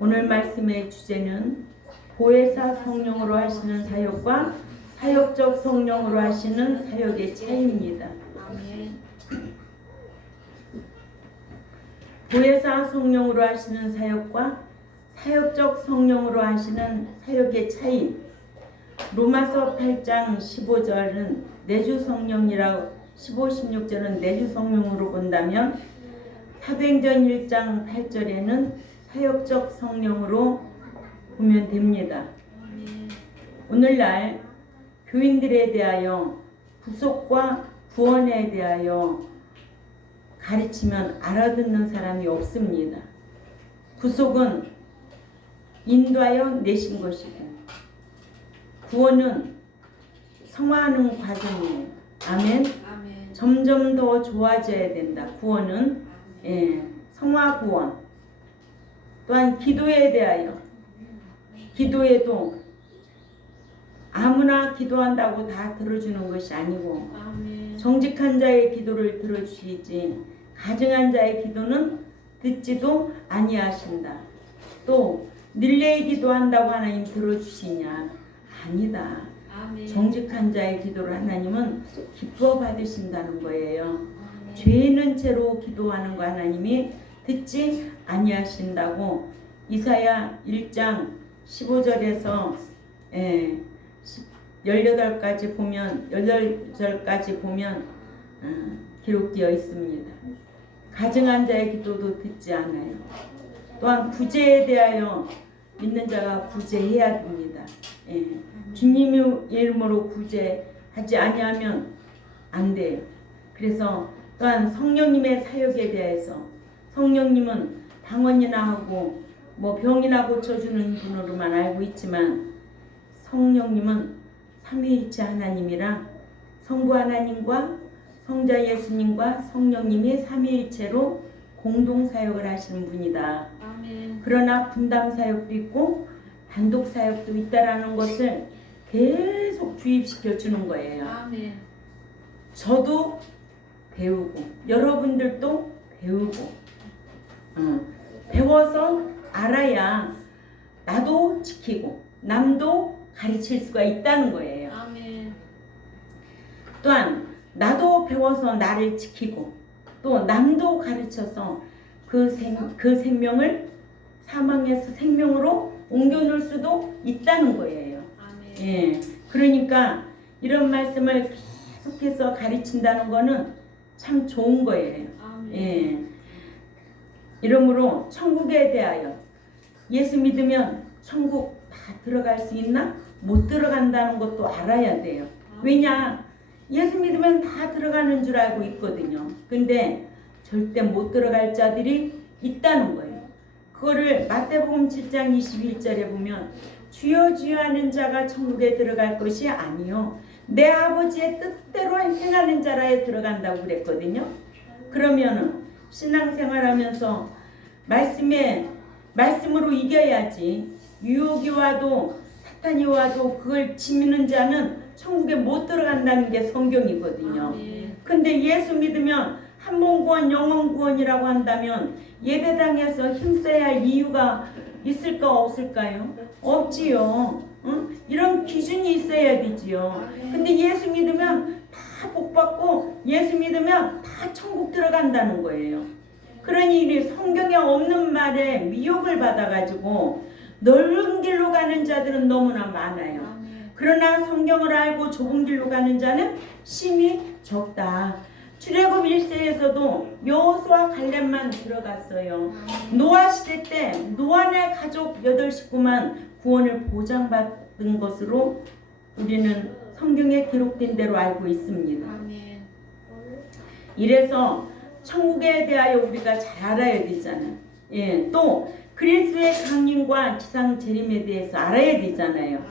오늘 말씀의 주제는 보혜사 성령으로 하시는 사역과 사역적 성령으로 하시는 사역의 차이입니다. 보혜사 성령으로 하시는 사역과 사역적 성령으로 하시는 사역의 차이. 로마서 8장 15절은 내주 성령이라고 15, 16절은 내주 성령으로 본다면 사도행전 1장 8절에는 사역적 성령으로 보면 됩니다. 오늘날 교인들에 대하여 구속과 구원에 대하여 가르치면 알아듣는 사람이 없습니다. 구속은 인도하여 내신 것이고 구원은 성화하는 과정이에요. 아멘. 점점 더 좋아져야 된다. 구원은 성화 구원. 또한 기도에 대하여 기도에도 아무나 기도한다고 다 들어주는 것이 아니고 정직한 자의 기도를 들어주시지 가증한 자의 기도는 듣지도 아니하신다. 또 릴레이 기도한다고 하나님 들어주시냐? 아니다. 정직한 자의 기도를 하나님은 기뻐 받으신다는 거예요. 죄 있는 채로 기도하는 거 하나님이 듣지 아니하신다고 이사야 1장 15절에서 18절까지 보면 기록되어 있습니다. 가증한 자의 기도도 듣지 않아요. 또한 구제에 대하여 믿는 자가 구제해야 됩니다. 주님의 이름으로 구제하지 아니하면 안 돼요. 그래서 또한 성령님의 사역에 대해서 성령님은 방언이나 하고 병이나 고쳐주는 분으로만 알고 있지만 성령님은 삼위일체 하나님이라 성부 하나님과 성자 예수님과 성령님이 삼위일체로 공동 사역을 하시는 분이다. 아멘. 그러나 분담 사역도 있고 단독 사역도 있다라는 것을 계속 주입시켜 주는 거예요. 아멘. 저도 배우고 여러분들도 배우고 배워서 알아야 나도 지키고 남도 가르칠 수가 있다는 거예요. 아멘. 또한 나도 배워서 나를 지키고 또 남도 가르쳐서 그 생명을 사망에서 생명으로 옮겨놓을 수도 있다는 거예요. 아멘. 그러니까 이런 말씀을 계속해서 가르친다는 거는 참 좋은 거예요. 이러므로 천국에 대하여 예수 믿으면 천국 다 들어갈 수 있나? 못 들어간다는 것도 알아야 돼요. 왜냐? 예수 믿으면 다 들어가는 줄 알고 있거든요. 근데 절대 못 들어갈 자들이 있다는 거예요. 그거를 마태복음 7장 21절에 보면 주여 주여 하는 자가 천국에 들어갈 것이 아니요 내 아버지의 뜻대로 행하는 자라에 들어간다고 그랬거든요. 그러면은 신앙생활하면서 말씀으로 이겨야지. 유혹이 와도 사탄이 와도 그걸 지미는 자는 천국에 못 들어간다는 게 성경이거든요. 근데 예수 믿으면 한 번 구원 영원 구원이라고 한다면 예배당에서 힘써야 할 이유가 있을까 없을까요? 없지요. 이런 기준이 있어야 되지요. 근데 예수 믿으면 다 복받고 예수 믿으면 다 천국 들어간다는 거예요. 그러니 성경에 없는 말에 미혹을 받아가지고 넓은 길로 가는 자들은 너무나 많아요. 그러나 성경을 알고 좁은 길로 가는 자는 심히 적다. 출애굽 1세에서도 여호수아 갈렙만 들어갔어요. 노아 시대 때 노아네 가족 8식구만 구원을 보장받은 것으로 우리는 성경에 기록된 대로 알고 있습니다. 이래서 천국에 대하여 우리가 잘 알아야 되잖아요. 또 그리스도의 강림과 지상 재림에 대해서 알아야 되잖아요.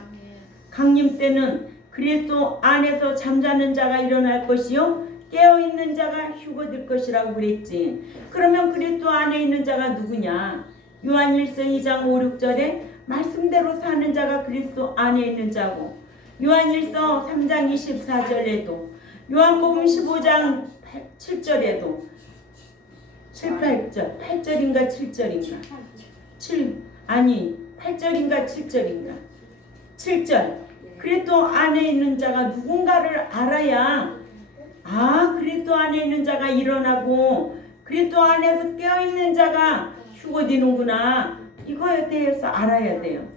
강림 때는 그리스도 안에서 잠자는 자가 일어날 것이요 깨어있는 자가 휴거될 것이라고 그랬지. 그러면 그리스도 안에 있는 자가 누구냐? 요한일서 2장 5, 6절에 말씀대로 사는 자가 그리스도 안에 있는 자고, 요한일서 3장 24절에도, 요한복음 15장 7절에도 8절인가 7절인가 아니 8절인가 7절인가 7절 그리스도 안에 있는 자가 누군가를 알아야 그리스도 안에 있는 자가 일어나고 그리스도 안에서 깨어있는 자가 휴거되는구나 이거에 대해서 알아야 돼요.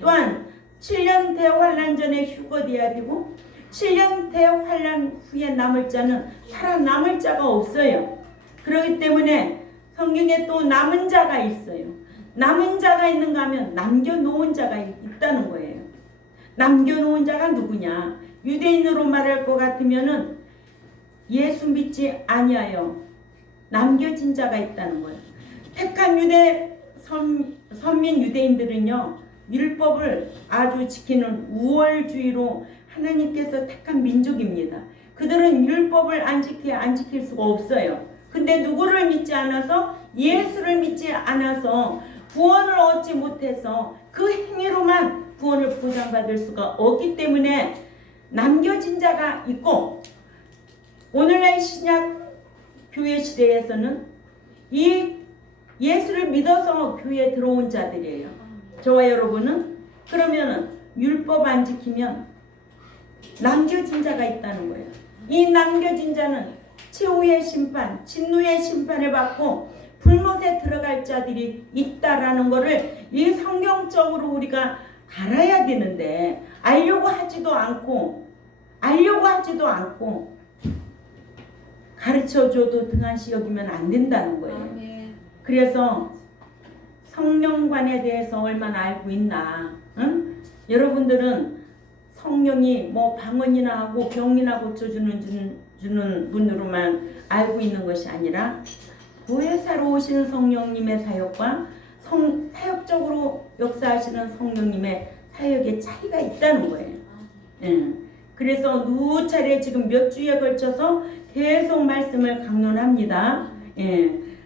또한 7년 대환란 전에 휴거돼야 되고 7년 대환란 후에 남을 자는 살아남을 자가 없어요. 그렇기 때문에 성경에 또 남은 자가 있어요. 남은 자가 있는가 하면 남겨놓은 자가 있다는 거예요. 남겨놓은 자가 누구냐? 유대인으로 말할 것 같으면은 예수 믿지 아니하여 남겨진 자가 있다는 거예요. 택한 유대 선민 유대인들은요 율법을 아주 지키는 우월주의로 하나님께서 택한 민족입니다. 그들은 율법을 안 지킬 수가 없어요. 근데 누구를 믿지 않아서 예수를 믿지 않아서 구원을 얻지 못해서 그 행위로만 구원을 보장받을 수가 없기 때문에 남겨진 자가 있고 오늘날 신약 교회 시대에서는 이 예수를 믿어서 교회에 들어온 자들이에요. 저와 여러분은 그러면은 율법 안 지키면 남겨진 자가 있다는 거예요. 이 남겨진 자는 최후의 심판, 진노의 심판을 받고 불못에 들어갈 자들이 있다라는 것을 이 성경적으로 우리가 알아야 되는데 알려고 하지도 않고 가르쳐줘도 등한시 여기면 안 된다는 거예요. 그래서 성령관에 대해서 얼마나 알고 있나? 응? 여러분들은 성령이 뭐 방언이나 하고 병이나 고쳐주는 분으로만 알고 있는 것이 아니라 보혜사로 오시는 성령님의 사역과 사역적으로 역사하시는 성령님의 사역의 차이가 있다는 거예요. 그래서 누차례 지금 몇 주에 걸쳐서 계속 말씀을 강론합니다.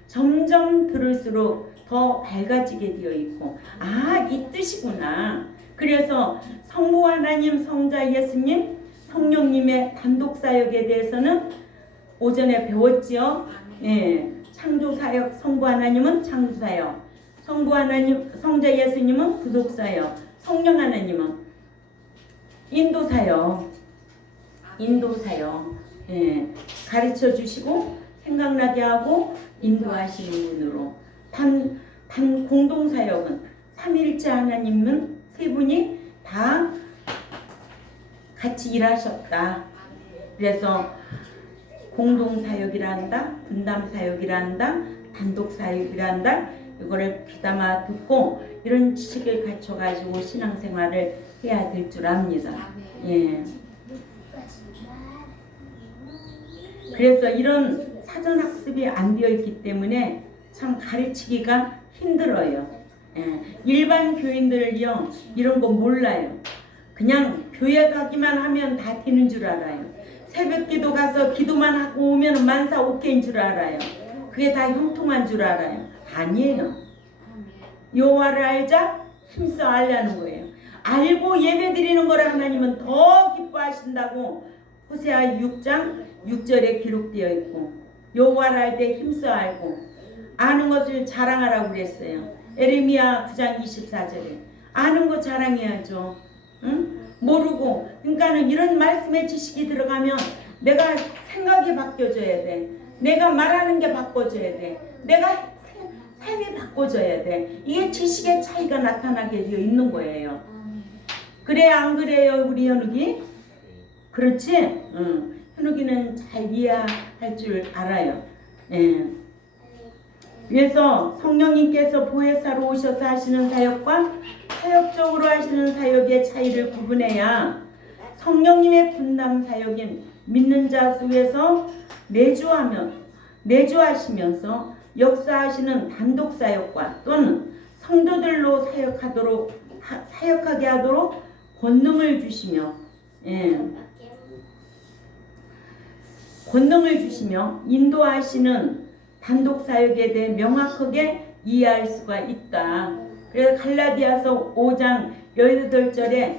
점점 들을수록 더 밝아지게 되어 있고 이 뜻이구나. 그래서 성부 하나님, 성자 예수님, 성령님의 단독 사역에 대해서는 오전에 배웠지요. 창조 사역, 성부 하나님은 창조 사역, 성부 하나님, 성자 예수님은 구속 사역, 성령 하나님은 인도 사역, 가르쳐 주시고 생각나게 하고 인도하시는 분으로 단 공동 사역은 삼일째 하나님은 세 분이 다 같이 일하셨다. 그래서 공동 사역이라 한다, 분담 사역이라 한다, 단독 사역이라 한다. 이거를 귀담아 듣고 이런 지식을 갖춰가지고 신앙생활을 해야 될 줄 압니다. 그래서 이런 사전 학습이 안 되어 있기 때문에 참 가르치기가 힘들어요. 일반 교인들요 이런 거 몰라요. 그냥 교회 가기만 하면 다 되는 줄 알아요. 새벽기도 가서 기도만 하고 오면 만사 오케이인 줄 알아요. 그게 다 형통한 줄 알아요. 아니에요. 여호와를 알자 힘써 알라는 거예요. 알고 예배 드리는 거라 하나님은 더 기뻐하신다고 호세아 6장 6절에 기록되어 있고 여호와를 알 때 힘써 알고 아는 것을 자랑하라고 그랬어요. 에레미야 9장 24절에 아는 거 자랑해야죠. 응? 모르고 그러니까는 이런 말씀의 지식이 들어가면 내가 생각이 바뀌어져야 돼. 내가 말하는 게 바꿔져야 돼. 내가 삶이 바꿔져야 돼. 이게 지식의 차이가 나타나게 되어 있는 거예요. 그래 안 그래요 우리 현욱이? 그렇지? 현욱이는 잘 이해할 줄 알아요. 그래서 성령님께서 보혜사로 오셔서 하시는 사역과 사역적으로 하시는 사역의 차이를 구분해야 성령님의 분담 사역인 믿는 자 속에서 내주하시면서 역사하시는 단독 사역과 또는 성도들로 사역하게 하도록 권능을 주시며 인도하시는 단독 사역에 대해 명확하게 이해할 수가 있다. 그래서 갈라디아서 5장 18절에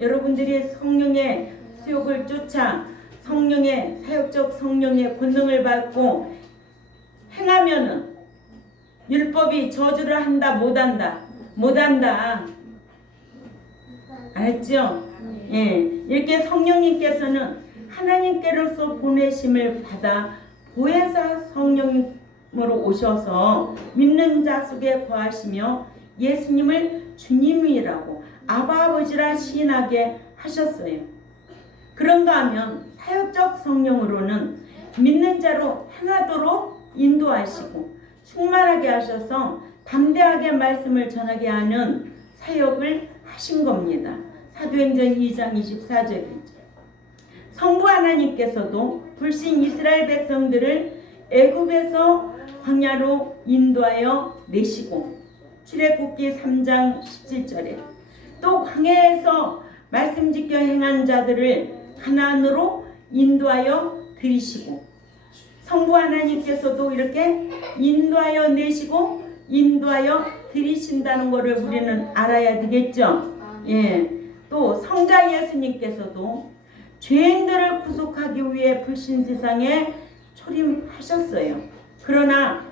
여러분들이 성령의 수욕을 쫓아 성령의 사역적 성령의 권능을 받고 행하면은 율법이 저주를 한다 못한다 못한다. 알았죠? 예, 이렇게 성령님께서는 하나님께로서 보내심을 받아 보혜사 성령으로 오셔서 믿는 자 속에 거하시며 예수님을 주님이라고 아버지라 시인하게 하셨어요. 그런가 하면 사역적 성령으로는 믿는 자로 행하도록 인도하시고 충만하게 하셔서 담대하게 말씀을 전하게 하는 사역을 하신 겁니다. 사도행전 2장 24절이죠. 성부 하나님께서도 불신 이스라엘 백성들을 애굽에서 광야로 인도하여 내시고 출애굽기 3장 17절에 또 광야에서 말씀 지켜 행한 자들을 가나안으로 인도하여 들이시고 성부 하나님께서도 이렇게 인도하여 내시고 인도하여 들이신다는 것을 우리는 알아야 되겠죠. 예. 또 성자 예수님께서도 죄인들을 구속하기 위해 불신 세상에 초림하셨어요. 그러나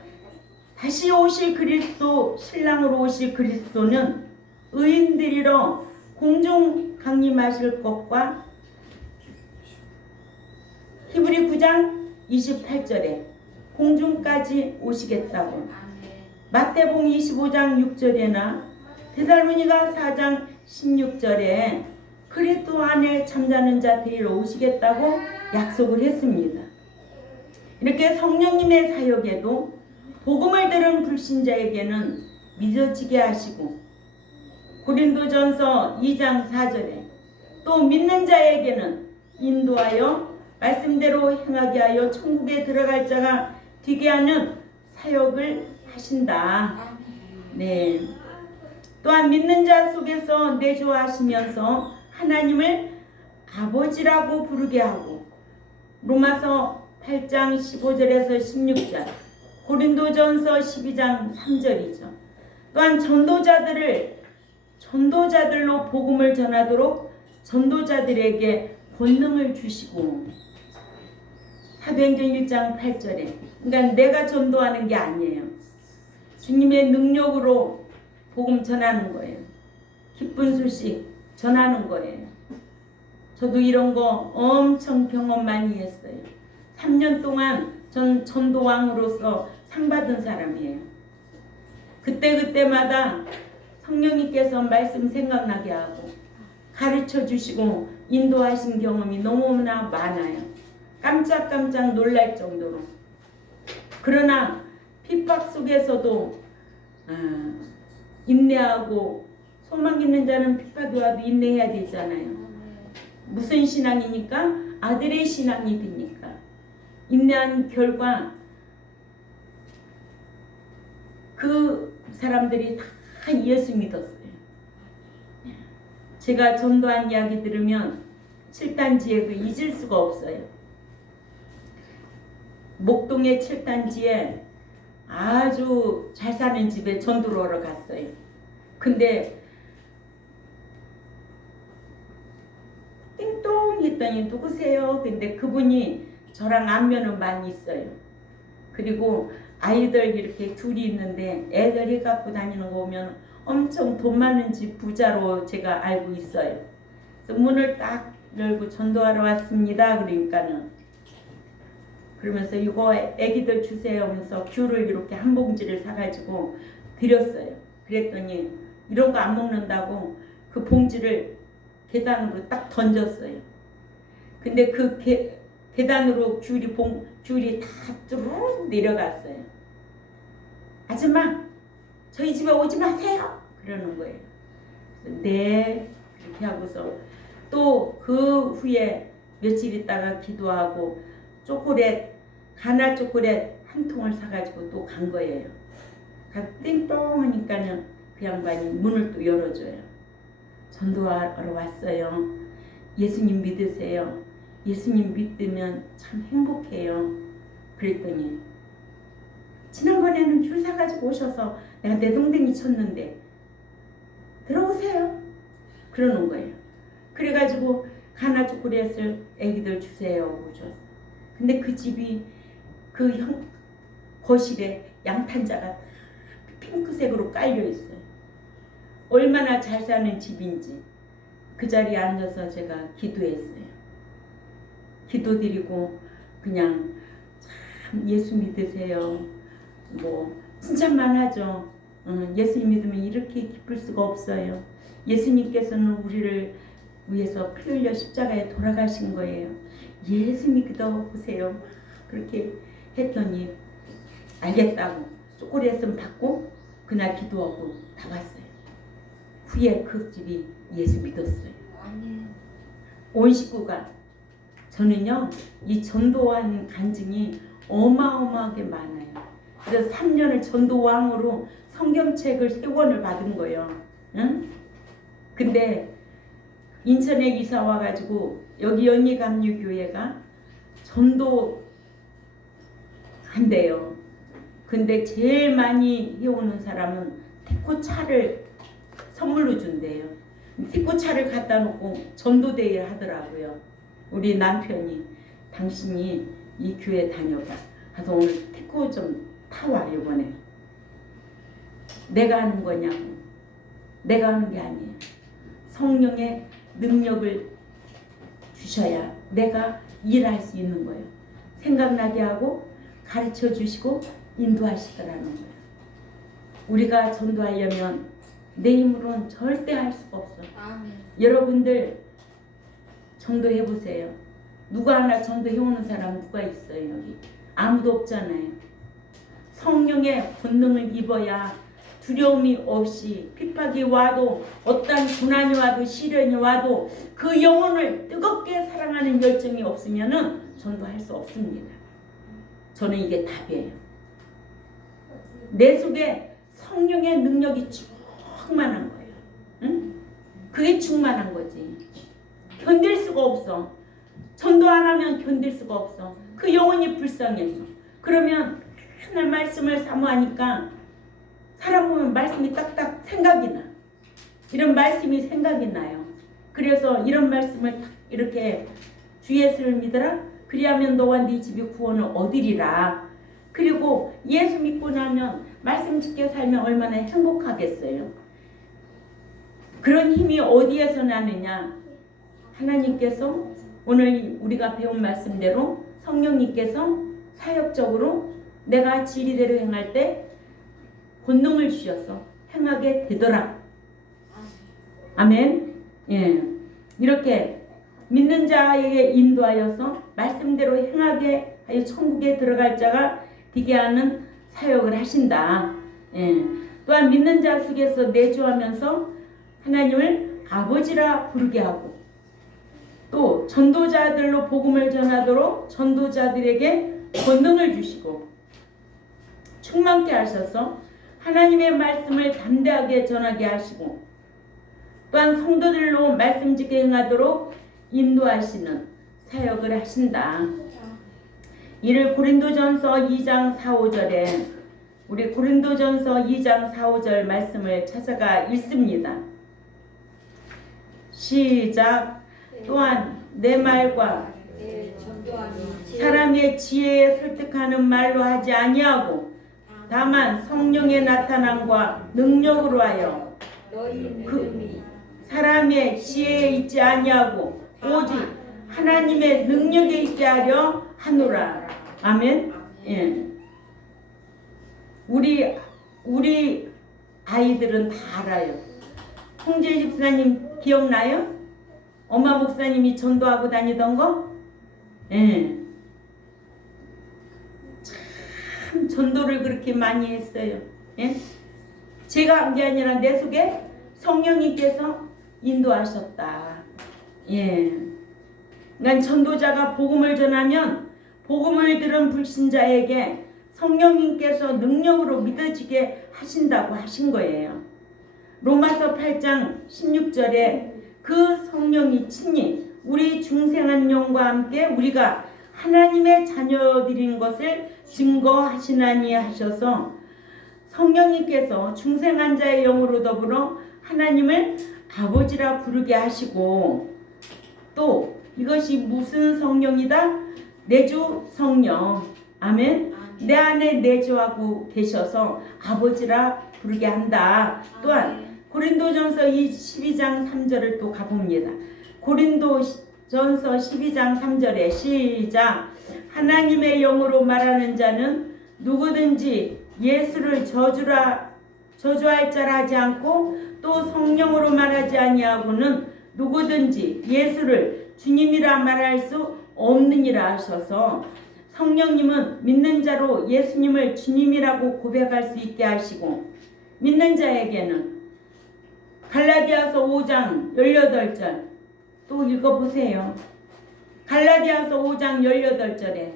다시 오실 그리스도, 신랑으로 오실 그리스도는 의인들이로 공중 강림하실 것과 히브리 9장 28절에 공중까지 오시겠다고, 마태복음 25장 6절에나 데살로니가 4장 16절에 그리스도 안에 잠자는 자 데리러 오시겠다고 약속을 했습니다. 이렇게 성령님의 사역에도 복음을 들은 불신자에게는 믿어지게 하시고 고린도전서 2장 4절에 또 믿는 자에게는 인도하여 말씀대로 행하게 하여 천국에 들어갈 자가 되게 하는 사역을 하신다. 네. 또한 믿는 자 속에서 내조하시면서 하나님을 아버지라고 부르게 하고 로마서 8장 15절에서 16절, 고린도전서 12장 3절이죠. 또한 전도자들로 복음을 전하도록 전도자들에게 권능을 주시고 사도행전 1장 8절에 그러니까 내가 전도하는 게 아니에요. 주님의 능력으로 복음 전하는 거예요. 기쁜 소식 전하는 거예요. 저도 이런 거 엄청 경험 많이 했어요. 3년 동안 전 전도왕으로서 상 받은 사람이에요. 그때마다 성령님께서 말씀 생각나게 하고 가르쳐 주시고 인도하신 경험이 너무나 많아요. 깜짝깜짝 놀랄 정도로. 그러나 핍박 속에서도 인내하고 소망 있는 자는 핍박이 와도 인내해야 되잖아요. 무슨 신앙이니까? 아들의 신앙이 되니까. 인내한 결과 그 사람들이 다 예수 믿었어요. 제가 전도한 이야기 들으면 7단지에 잊을 수가 없어요. 목동의 7단지에 아주 잘 사는 집에 전도를 하러 갔어요. 근데 띵동 했더니 누구세요? 근데 그분이 저랑 안면은 많이 있어요. 그리고 아이들 이렇게 둘이 있는데 애들이 갖고 다니는 거 보면 엄청 돈 많은 집 부자로 제가 알고 있어요. 그래서 문을 딱 열고 전도하러 왔습니다. 그러면서 이거 애기들 주세요 하면서 귤을 이렇게 한 봉지를 사가지고 드렸어요. 그랬더니 이런 거 안 먹는다고 그 봉지를 계단으로 딱 던졌어요. 근데 그 계단으로 귤이 다 뚜루룩 내려갔어요. 아줌마 저희 집에 오지 마세요 그러는 거예요. 네 이렇게 하고서 또 그 후에 며칠 있다가 기도하고 가나 초콜릿 한 통을 사가지고 또 간 거예요. 띵동 하니까는 그 양반이 문을 또 열어줘요. 전도하러 왔어요. 예수님 믿으세요. 예수님 믿으면 참 행복해요. 그랬더니 지난번에는 줄 사가지고 오셔서 내가 내 동댕이 쳤는데 들어오세요 그러는 거예요. 그래가지고 가나 초콜릿을 애기들 주세요 하고 줬어요. 근데 그 집이 거실에 양탄자가 핑크색으로 깔려 있어요. 얼마나 잘 사는 집인지 그 자리에 앉아서 제가 기도했어요. 기도드리고 그냥 참 예수 믿으세요. 뭐 칭찬만 하죠. 예수님 믿으면 이렇게 기쁠 수가 없어요. 예수님께서는 우리를 위해서 피 흘려 십자가에 돌아가신 거예요. 예수 믿어 보세요. 그렇게 했더니 알겠다고 쪼꼬리 했으면 받고 그날 기도하고 나갔어요. 후에 그 집이 예수 믿었어요. 온 식구가. 저는요 이 전도한 간증이 어마어마하게 많아요. 그래서 3년을 전도왕으로 성경책을 3권을 받은 거예요. 응? 근데 인천에 이사 와가지고 여기 연희감리교회가 전도 한대요. 근데 제일 많이 해오는 사람은 태코차를 선물로 준대요. 태코차를 갖다 놓고 전도대회를 하더라고요. 우리 남편이 당신이 이 교회 다녀봐. 가서 오늘 태코 좀 타와 이번에. 내가 하는 거냐고. 내가 하는 게 아니에요. 성령의 능력을 주셔야 내가 일할 수 있는 거예요. 생각나게 하고 가르쳐 주시고 인도하시더라는 거예요. 우리가 전도하려면 내 힘으로는 절대 할 수가 없어. 여러분들 전도해 보세요. 누가 하나 전도해 오는 사람 누가 있어요? 여기 아무도 없잖아요. 성령의 본능을 입어야 두려움이 없이 핍박이 와도 어떤 고난이 와도 시련이 와도 그 영혼을 뜨겁게 사랑하는 열정이 없으면은 전도할 수 없습니다. 저는 이게 답이에요. 내 속에 성령의 능력이 충만한 거예요. 응? 그게 충만한 거지. 견딜 수가 없어. 전도 안 하면 견딜 수가 없어. 그 영혼이 불쌍해서. 그러면 맨날 말씀을 사모하니까 사람 보면 말씀이 딱딱 생각이 나. 이런 말씀이 생각이 나요. 그래서 이런 말씀을 딱 이렇게 주 예수를 믿어라. 그리하면 너와 네 집이 구원을 얻으리라. 그리고 예수 믿고 나면 말씀 지켜 살면 얼마나 행복하겠어요. 그런 힘이 어디에서 나느냐. 하나님께서 오늘 우리가 배운 말씀대로 성령님께서 사역적으로 내가 진리대로 행할 때 권능을 주셔서 행하게 되더라. 아멘. 예, 이렇게 믿는 자에게 인도하여서 말씀대로 행하게 하여 천국에 들어갈 자가 되게 하는 사역을 하신다. 예, 또한 믿는 자 속에서 내주하면서 하나님을 아버지라 부르게 하고 또 전도자들로 복음을 전하도록 전도자들에게 권능을 주시고 충만케 하셔서 하나님의 말씀을 담대하게 전하게 하시고 또한 성도들로 말씀 짓게 행하도록 인도하시는 사역을 하신다. 이를 고린도전서 2장 4, 5절에 우리 고린도전서 2장 4, 5절 말씀을 찾아가 읽습니다. 시작. 또한 내 말과 사람의 지혜에 설득하는 말로 하지 아니하고 다만 성령의 나타남과 능력으로 하여 그 사람의 지혜에 있지 아니하고 오직 하나님의 능력에 있게 하려 하노라. 아멘. 예. 우리 아이들은 다 알아요. 홍재 집사님 기억나요? 엄마 목사님이 전도하고 다니던 거? 예. 참 전도를 그렇게 많이 했어요. 예? 제가 한 게 아니라 내 속에 성령님께서 인도하셨다. 예. 그러니까 전도자가 복음을 전하면 복음을 들은 불신자에게 성령님께서 능력으로 믿어지게 하신다고 하신 거예요. 로마서 8장 16절에 그 성령이 친히 우리 중생한 영과 함께 우리가 하나님의 자녀들인 것을 증거하시나니 하셔서 성령님께서 중생한 자의 영으로 더불어 하나님을 아버지라 부르게 하시고 또 이것이 무슨 성령이다? 내주 성령. 아멘. 내 안에 내주하고 계셔서 아버지라 부르게 한다. 또한 고린도전서 고린도전서 12장 3절을 또 가봅니다. 고린도전서 12장 3절에 시작. 하나님의 영으로 말하는 자는 누구든지 예수를 저주할 자라 하지 않고 또 성령으로 말하지 아니하고는 누구든지 예수를 주님이라 말할 수 없느니라 하셔서 성령님은 믿는 자로 예수님을 주님이라고 고백할 수 있게 하시고 믿는 자에게는 갈라디아서 5장 18절 또 읽어보세요. 갈라디아서 5장 18절에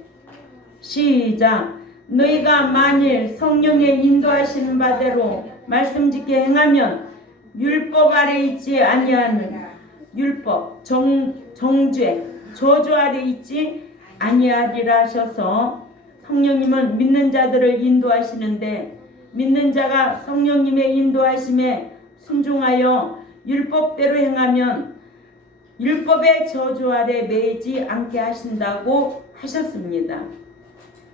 시작. 너희가 만일 성령의 인도하시는 바대로 말씀짓게 행하면 율법 아래 있지 아니하는 율법 정죄 저주 아래 있지 아니하리라 하셔서 성령님은 믿는 자들을 인도하시는데 믿는 자가 성령님의 인도하심에 순종하여 율법대로 행하면 율법의 저주 아래 매이지 않게 하신다고 하셨습니다.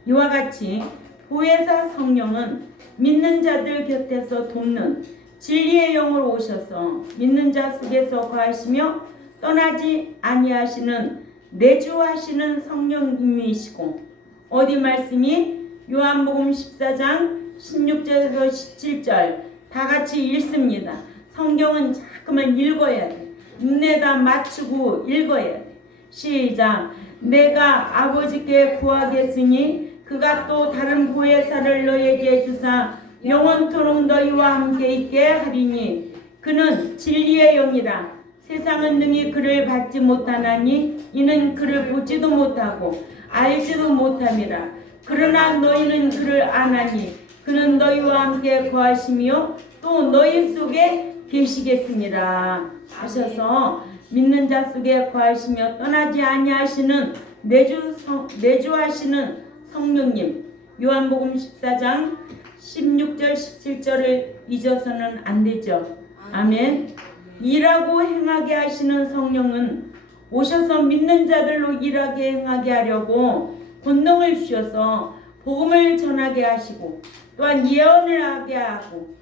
이와 같이 보혜사 성령은 믿는 자들 곁에서 돕는 진리의 영으로 오셔서 믿는 자 속에서 거하시며 떠나지 아니하시는 내주하시는 성령님이시고 어디 말씀이 요한복음 14장 16절에서 17절 다 같이 읽습니다. 성경은 자꾸만 읽어야 돼. 눈에다 맞추고 읽어야 돼. 시작. 내가 아버지께 구하겠으니 그가 또 다른 보혜사를 너에게 주사 영원토록 너희와 함께 있게 하리니 그는 진리의 영이라. 세상은 능히 그를 받지 못하나니 이는 그를 보지도 못하고 알지도 못함이라. 그러나 너희는 그를 아나니 그는 너희와 함께 거하시며 또 너희 속에 계시겠습니다 하셔서 믿는 자 속에 거하시며 떠나지 아니하시는 내주하시는 성령님. 요한복음 14장 16절 17절을 잊어서는 안 되죠. 아멘. 일하고 행하게 하시는 성령은 오셔서 믿는 자들로 일하게 행하게 하려고 권능을 주셔서 복음을 전하게 하시고 또한 예언을 하게 하고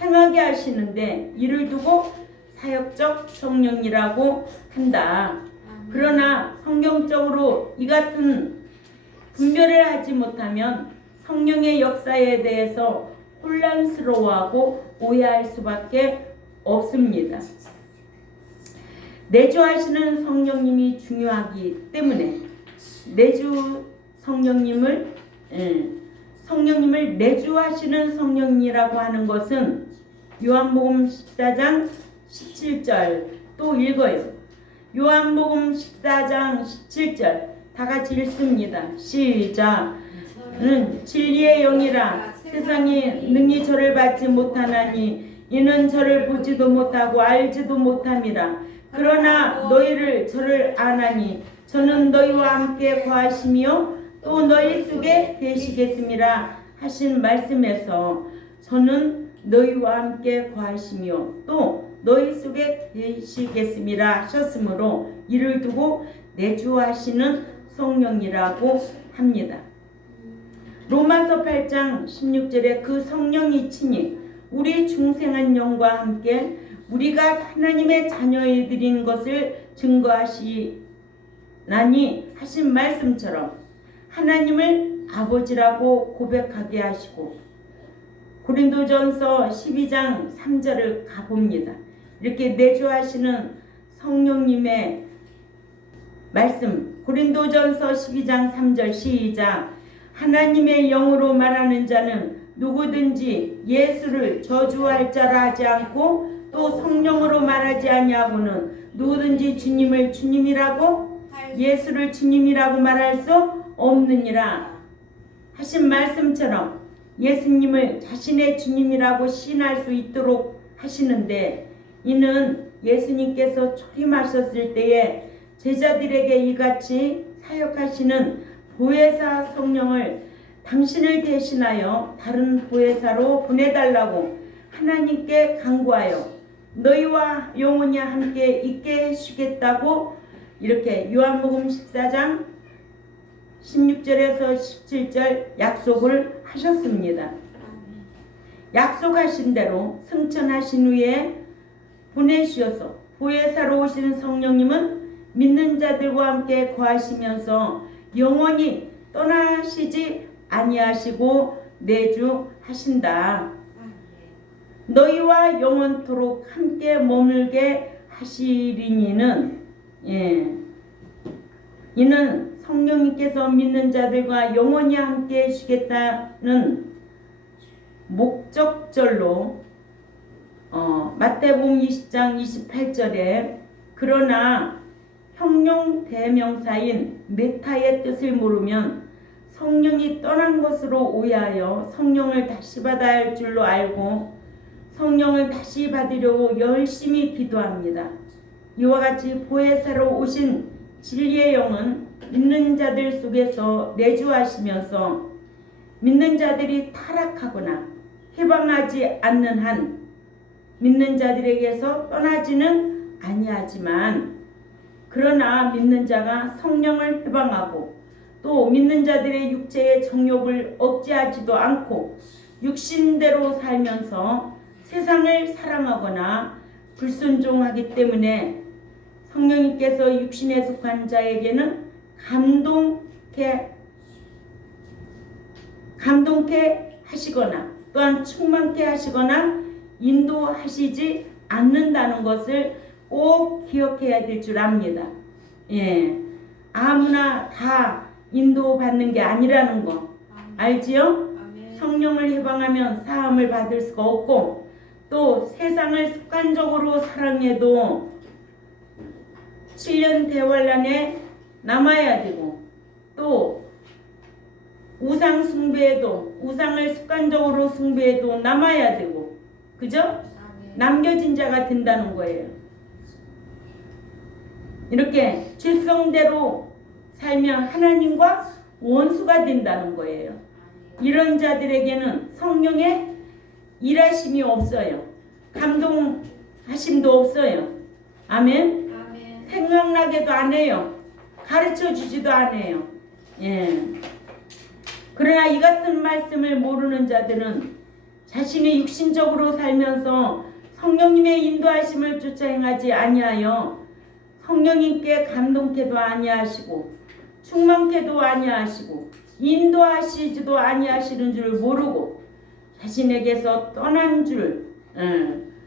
행하게 하시는데 이를 두고 사역적 성령이라고 한다. 그러나 성경적으로 이 같은 분별을 하지 못하면 성령의 역사에 대해서 혼란스러워하고 오해할 수밖에 없습니다. 내주하시는 성령님이 중요하기 때문에 성령님을 내주하시는 성령이라고 하는 것은 요한복음 14장 17절 또 읽어요. 요한복음 14장 17절 다 같이 읽습니다. 시작. 진리의 영이라. 세상이 능히 저를 받지 못하나니 이는 저를 보지도 못하고 알지도 못함이라. 그러나 너희를 저를 아나니 저는 너희와 함께 거하시며 또 너희 속에 계시겠음이라 하신 말씀에서 저는 너희와 함께 거하시며 또 너희 속에 계시겠음이라 하셨으므로 이를 두고 내주하시는 성령이라고 합니다. 로마서 8장 16절에 그 성령이 친히 우리 중생한 영과 함께 우리가 하나님의 자녀이들인 것을 증거하시나니 하신 말씀처럼 하나님을 아버지라고 고백하게 하시고 고린도전서 12장 3절을 가봅니다. 이렇게 내주하시는 성령님의 말씀 고린도전서 12장 3절 시작. 하나님의 영으로 말하는 자는 누구든지 예수를 저주할 자라 하지 않고 또 성령으로 말하지 아니하고는 누구든지 주님을 주님이라고 예수를 주님이라고 말할 수 없느니라 하신 말씀처럼 예수님을 자신의 주님이라고 시인할 수 있도록 하시는데 이는 예수님께서 초림하셨을 때에 제자들에게 이같이 사역하시는 보혜사 성령을 당신을 대신하여 다른 보혜사로 보내달라고 하나님께 간구하여 너희와 영원히 함께 있게 해주겠다고 이렇게 요한복음 14장 16절에서 17절 약속을 하셨습니다. 약속하신 대로 승천하신 후에 보내주셔서 보혜사로 오신 성령님은 믿는 자들과 함께 거하시면서 영원히 떠나시지 아니하시고 내주하신다. 너희와 영원토록 함께 머물게 하시리니는 이는 성령님께서 믿는 자들과 영원히 함께 해주겠다는 목적절로 마태복음 20장 28절에 그러나 형용 대명사인 메타의 뜻을 모르면 성령이 떠난 것으로 오해하여 성령을 다시 받아야 할 줄로 알고 성령을 다시 받으려고 열심히 기도합니다. 이와 같이 보혜사로 오신 진리의 영은 믿는 자들 속에서 내주하시면서 믿는 자들이 타락하거나 해방하지 않는 한 믿는 자들에게서 떠나지는 아니하지만 그러나 믿는 자가 성령을 해방하고 또 믿는 자들의 육체의 정욕을 억제하지도 않고 육신대로 살면서 세상을 사랑하거나 불순종하기 때문에 성령님께서 육신에 속한 자에게는 감동케 하시거나 또한 충만케 하시거나 인도하시지 않는다는 것을 꼭 기억해야 될 줄 압니다. 아무나 다 인도받는 게 아니라는 거 알지요? 성령을 해방하면 사함을 받을 수가 없고 또 세상을 습관적으로 사랑해도 7년 대환란에 남아야 되고 또 우상 숭배에도 우상을 습관적으로 숭배해도 남아야 되고 그죠? 남겨진 자가 된다는 거예요. 이렇게 죄성대로 살면 하나님과 원수가 된다는 거예요. 이런 자들에게는 성령의 일하심이 없어요. 감동하심도 없어요. 아멘. 생각나게도 안 해요. 가르쳐 주지도 않아요. 그러나 이 같은 말씀을 모르는 자들은 자신이 육신적으로 살면서 성령님의 인도하심을 쫓아 행하지 아니하여 성령님께 감동케도 아니하시고 충만케도 아니하시고 인도하시지도 아니하시는 줄 모르고 자신에게서 떠난 줄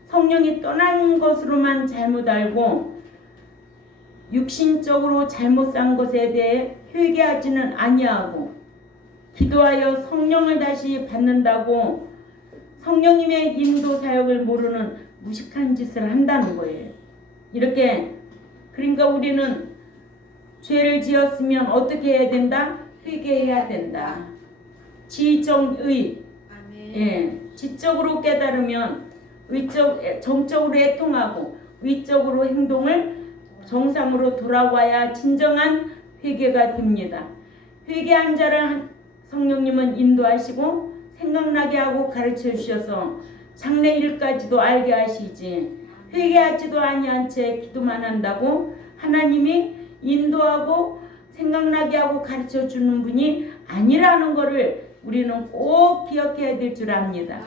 성령이 떠난 것으로만 잘못 알고 육신적으로 잘못 산 것에 대해 회개하지는 아니하고 기도하여 성령을 다시 받는다고 성령님의 인도 사역을 모르는 무식한 짓을 한다는 거예요. 이렇게 그러니까 우리는 죄를 지었으면 어떻게 해야 된다? 회개해야 된다. 지정의 지적으로 깨달으면 정적으로 애통하고 위적으로 행동을 정상으로 돌아와야 진정한 회개가 됩니다. 회개한 자를 성령님은 인도하시고 생각나게 하고 가르쳐 주셔서 장래 일까지도 알게 하시지 회개하지도 아니한 채 기도만 한다고 하나님이 인도하고 생각나게 하고 가르쳐 주는 분이 아니라는 것을 우리는 꼭 기억해야 될 줄 압니다.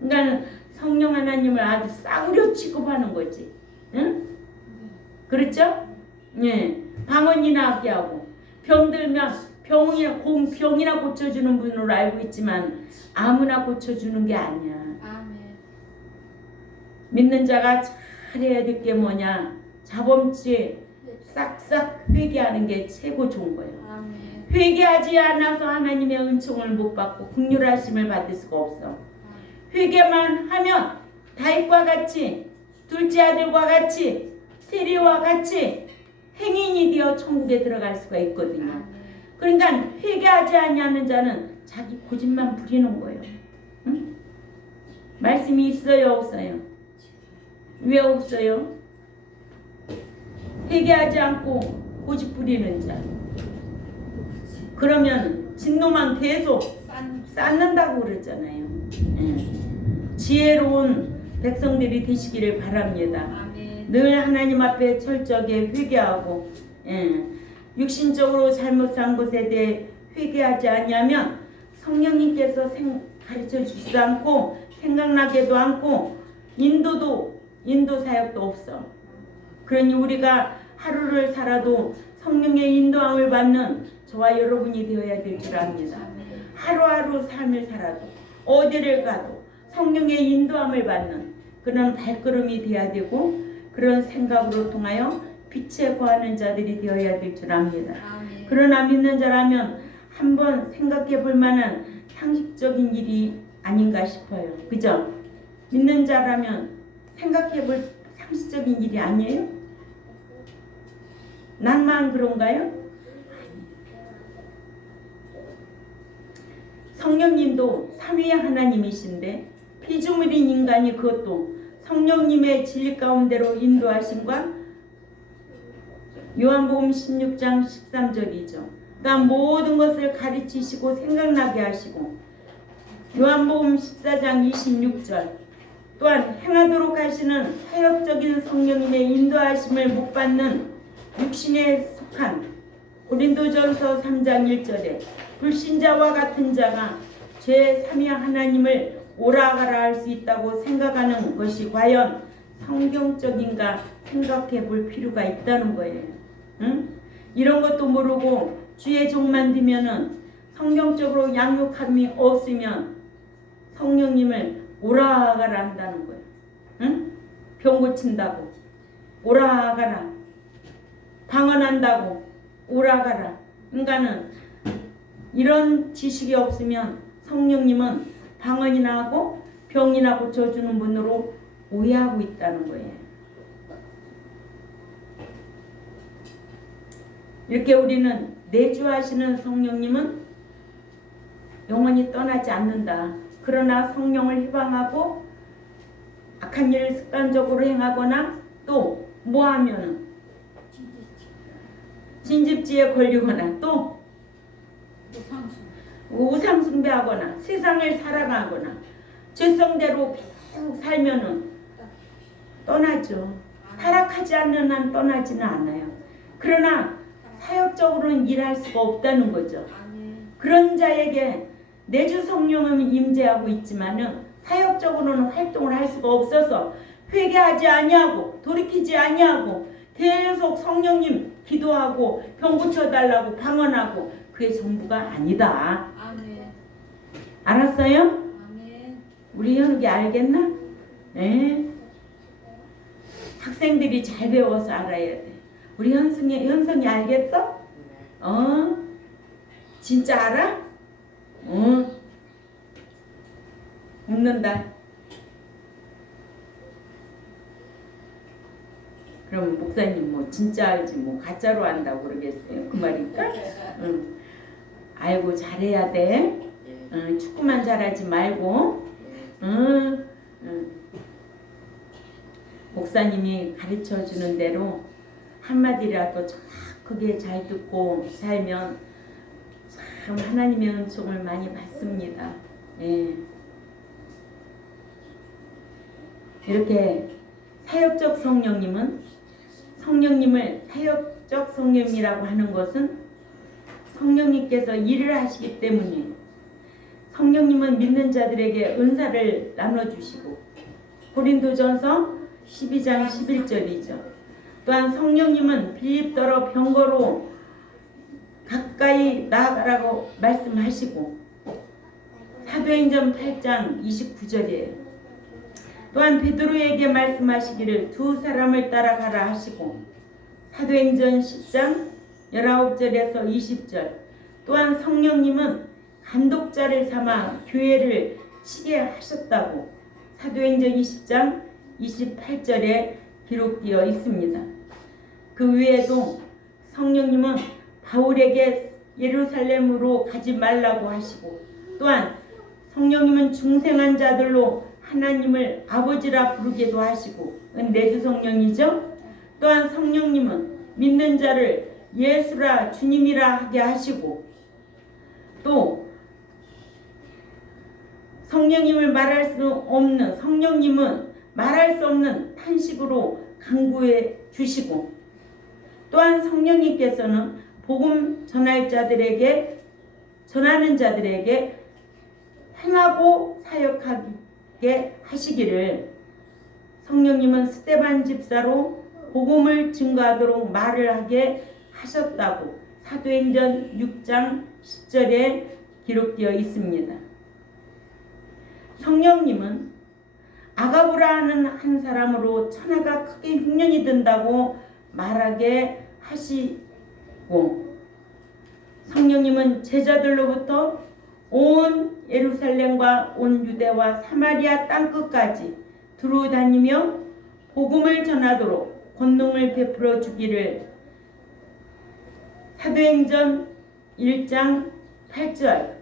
그러니까 성령 하나님을 아주 싸구려 취급하는 거지. 응? 그렇죠? 방언이나 하게 하고 병들면 병이나 고쳐주는 분으로 알고 있지만 아무나 고쳐주는 게 아니야. 믿는 자가 잘해야 될 게 뭐냐? 자범죄 싹싹 회개하는 게 최고 좋은 거예요. 회개하지 않아서 하나님의 은총을 못 받고 긍휼하심을 받을 수가 없어. 회개만 하면 다윗과 같이 둘째 아들과 같이 세리와 같이 행인이 되어 천국에 들어갈 수가 있거든요. 그러니까 회개하지 아니하는 자는 자기 고집만 부리는 거예요. 응? 말씀이 있어요, 없어요? 왜 없어요? 회개하지 않고 고집 부리는 자. 그러면 진노만 계속 쌓는다고 그랬잖아요. 지혜로운 백성들이 되시기를 바랍니다. 늘 하나님 앞에 철저하게 회개하고 육신적으로 잘못 산 것에 대해 회개하지 아니하면 성령님께서 가르쳐 주지도 않고 생각나게도 않고 인도 사역도 없어. 그러니 우리가 하루를 살아도 성령의 인도함을 받는 저와 여러분이 되어야 될 줄 압니다. 하루하루 삶을 살아도 어디를 가도 성령의 인도함을 받는 그런 발걸음이 되어야 되고 그런 생각으로 통하여 빛에 거하는 자들이 되어야 될 줄 압니다. 그러나 믿는 자라면 한번 생각해 볼 만한 상식적인 일이 아닌가 싶어요. 그죠? 믿는 자라면 생각해 볼 상식적인 일이 아니에요? 난만 그런가요? 성령님도 삼위의 하나님이신데 피조물인 인간이 그것도 성령님의 진리 가운데로 인도하심과 요한복음 16장 13절이죠. 그러니까 모든 것을 가르치시고 생각나게 하시고 요한복음 14장 26절 또한 행하도록 하시는 사역적인 성령님의 인도하심을 못 받는 육신에 속한 고린도전서 3장 1절에 불신자와 같은 자가 제3의 하나님을 오라가라 할 수 있다고 생각하는 것이 과연 성경적인가 생각해 볼 필요가 있다는 거예요. 응? 이런 것도 모르고 주의 종만 되면은 성경적으로 양육함이 없으면 성령님을 오라가라 한다는 거예요. 응? 병 고친다고 오라가라, 방언한다고 오라가라. 그러니까는 이런 지식이 없으면 성령님은 방언이나 하고 병이나 고쳐주는 분으로 오해하고 있다는 거예요. 이렇게 우리는 내주하시는 성령님은 영원히 떠나지 않는다. 그러나 성령을 희망하고 악한 일을 습관적으로 행하거나 또 뭐하면은 진집지에 걸리거나 또 우상 숭배하거나 세상을 사랑하거나 죄성대로 계속 살면은 떠나죠. 타락하지 않는 한 떠나지는 않아요. 그러나 사역적으로는 일할 수가 없다는 거죠. 그런 자에게 내주 성령은 임재하고 있지만은 사역적으로는 활동을 할 수가 없어서 회개하지 아니하고 돌이키지 아니하고 계속 성령님 기도하고 병 고쳐달라고 방언하고 그게 전부가 아니다. 아멘. 알았어요? 아멘. 우리 현욱이 알겠나? 네. 학생들이 잘 배워서 알아야 돼. 우리 현성이 알겠어? 진짜 알아? 웃는다. 그럼 목사님 뭐 진짜 알지 뭐 가짜로 안다고 그러겠어요? 그 말일까? 응. 알고 잘해야 돼. 축구만 잘하지 말고. 목사님이 가르쳐 주는 대로 한마디라도 정확하게 잘 듣고 살면 참 하나님의 은총을 많이 받습니다. 예. 이렇게 사역적 성령님을 사역적 성령이라고 하는 것은 성령님께서 일을 하시기 때문에 성령님은 믿는 자들에게 은사를 나눠주시고 고린도전서 12장 11절이죠. 또한 성령님은 빌립더러 병거로 가까이 나아가라고 말씀하시고 사도행전 8장 29절이에요. 또한 베드로에게 말씀하시기를 두 사람을 따라가라 하시고 사도행전 10장 19절에서 20절 또한 성령님은 감독자를 삼아 교회를 치게 하셨다고 사도행전 20장 28절에 기록되어 있습니다. 그 외에도 성령님은 바울에게 예루살렘으로 가지 말라고 하시고 또한 성령님은 중생한 자들로 하나님을 아버지라 부르기도 하시고 내주 성령이죠. 또한 성령님은 믿는 자를 예수라 주님이라 하게 하시고 또 성령님은 말할 수 없는 탄식으로 강구해 주시고 또한 성령님께서는 복음 전하는 자들에게 행하고 사역하게 하시기를 성령님은 스데반 집사로 복음을 증거하도록 말을 하게 하셨다고 사도행전 6장 10절에 기록되어 있습니다. 성령님은 아가보라 하는 한 사람으로 천하가 크게 흉년이 든다고 말하게 하시고, 성령님은 제자들로부터 온 예루살렘과 온 유대와 사마리아 땅끝까지 두루 다니며 복음을 전하도록 권능을 베풀어 주기를 사도행전 1장 8절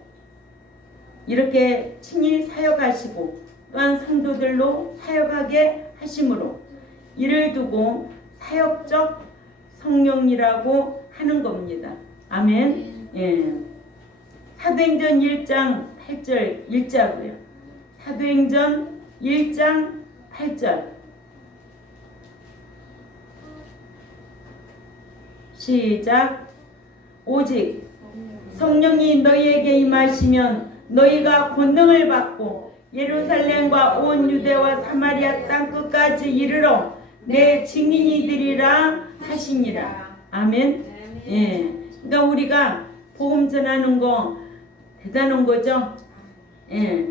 이렇게 친히 사역하시고 또한 성도들로 사역하게 하심으로 이를 두고 사역적 성령이라고 하는 겁니다. 아멘. 예. 사도행전 1장 8절 1자고요. 사도행전 1장 8절 시작. 오직 성령이 너희에게 임하시면 너희가 권능을 받고 예루살렘과 온 유대와 사마리아 땅끝까지 이르러 내 증인이 되리라 하시니라. 아멘. 예. 그러니까 우리가 복음 전하는 거 대단한 거죠. 예.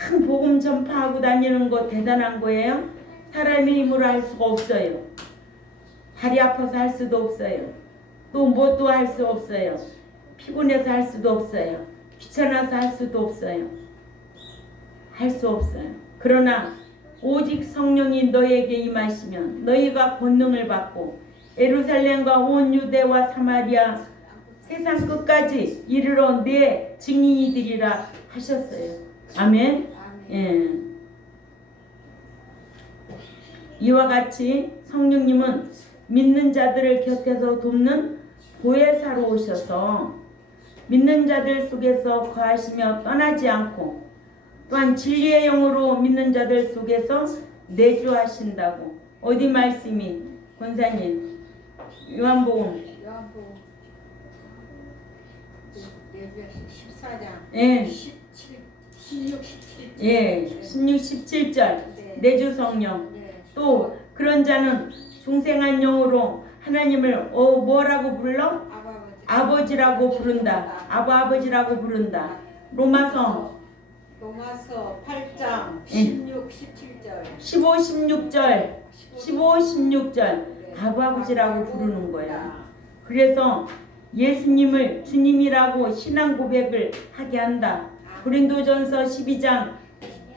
참 복음 전파하고 다니는 거 대단한 거예요. 사람의 힘으로 할 수가 없어요. 다리 아파서 할 수도 없어요. 또 뭣도 할 수 없어요. 피곤해서 할 수도 없어요. 귀찮아서 할 수도 없어요. 할 수 없어요. 그러나 오직 성령이 너희에게 임하시면 너희가 권능을 받고 예루살렘과 온 유대와 사마리아 세상 끝까지 이르러 내 증인이 되리라 하셨어요. 아멘. 예. 이와 같이 성령님은 믿는 자들을 곁에서 돕는 보혜사로 오셔서 믿는 자들 속에서 거하시며 떠나지 않고 또한 진리의 영으로 믿는 자들 속에서 내주하신다고. 어디 말씀이 권사님? 요한복음 14장 예. 16, 17절 예, 16, 17절 네. 내주 성령. 네. 또 그런 자는 중생한 영으로 하나님을 뭐라고 불러? 아버지라고 부른다. 아버지라고 부른다. 로마서 8장 16, 17절 15, 16절 15, 16절 아버지라고 부르는 거야. 그래서 예수님을 주님이라고 신앙 고백을 하게 한다. 고린도전서 12장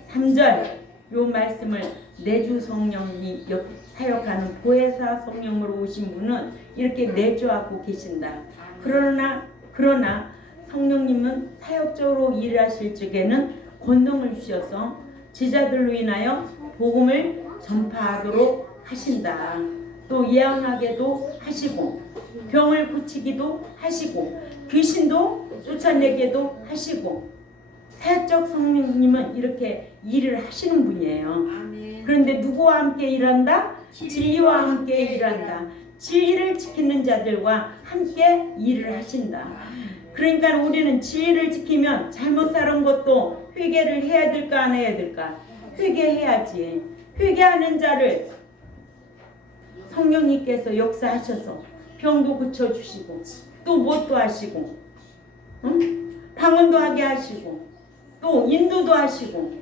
3절 요 말씀을 내주 성령이 사역하는 보혜사 성령으로 오신 분은 이렇게 내주하고 계신다. 그러나 성령님은 사역적으로 일하실 적에는 권능을 주셔서 제자들로 인하여 복음을 전파하도록 하신다. 또 예언하게도 하시고 병을 고치기도 하시고 귀신도 쫓아내게도 하시고 사역적 성령님은 이렇게 일을 하시는 분이에요. 아멘. 그런데 누구와 함께 일한다? 진리와 함께 일한다. 진리를 지키는 자들과 함께 일을 하신다. 그러니까 우리는 진리를 지키면 잘못 살은 것도 회개를 해야 될까 안 해야 될까? 회개해야지. 회개하는 자를 성령님께서 역사하셔서 병도 고쳐주시고 또 뭣도 하시고 방언도 하게 하시고 또 인도도 하시고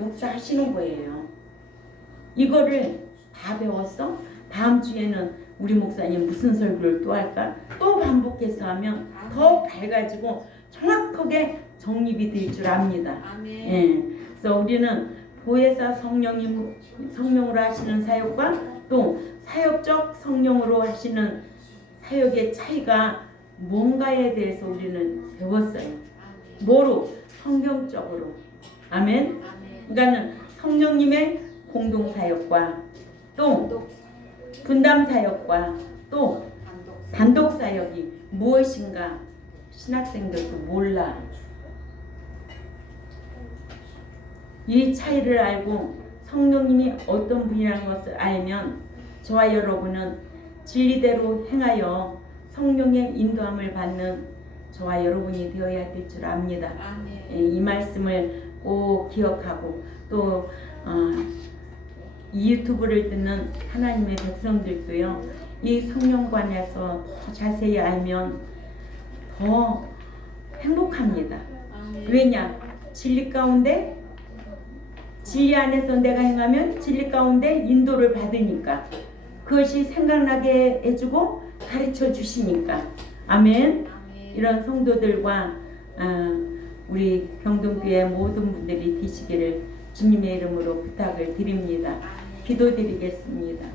역사하시는 거예요. 이거를 다 배웠어? 다음 주에는 우리 목사님 무슨 설교를 또 할까? 또 반복해서 하면 더 밝아지고 정확하게 정립이 될 줄 압니다. 예. 그래서 우리는 보혜사 성령으로 하시는 사역과 또 사역적 성령으로 하시는 사역의 차이가 뭔가에 대해서 우리는 배웠어요. 뭐로? 성경적으로. 아멘. 그러니까는 성령님의 공동 사역과 또 분담 사역과 또 단독 사역이 무엇인가 신학생들도 몰라. 이 차이를 알고 성령님이 어떤 분이라는 것을 알면 저와 여러분은 진리대로 행하여 성령의 인도함을 받는 저와 여러분이 되어야 될 줄 압니다. 아멘. 예, 이 말씀을 꼭 기억하고 또 이 유튜브를 듣는 하나님의 백성들도요, 이 성령관에서 더 자세히 알면 더 행복합니다. 아멘. 왜냐? 진리 가운데, 진리 안에서 내가 행하면 진리 가운데 인도를 받으니까, 그것이 생각나게 해주고 가르쳐 주시니까. 아멘. 아멘. 이런 성도들과 우리 경동교회 모든 분들이 되시기를 주님의 이름으로 부탁을 드립니다. 기도드리겠습니다.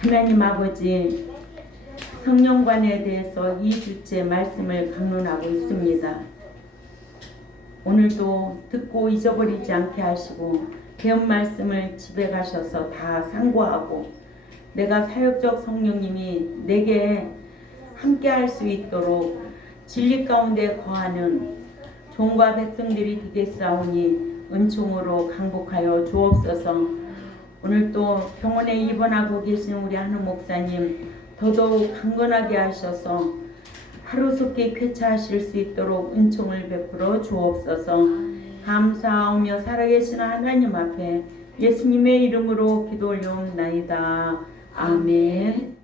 하나님 아버지, 성령관에 대해서 2주째 말씀을 강론하고 있습니다. 오늘도 듣고 잊어버리지 않게 하시고 배운 말씀을 집에 가셔서 다 상고하고 내가 사역적 성령님이 내게 함께 할 수 있도록 진리 가운데 거하는 종과 백성들이 되겠사오니 은총으로 강복하여 주옵소서. 오늘 또 병원에 입원하고 계신 우리 한우 목사님 더더욱 강건하게 하셔서 하루속히 쾌차하실 수 있도록 은총을 베풀어 주옵소서. 감사하며 살아계신 하나님 앞에 예수님의 이름으로 기도 올려옵나이다. 아멘.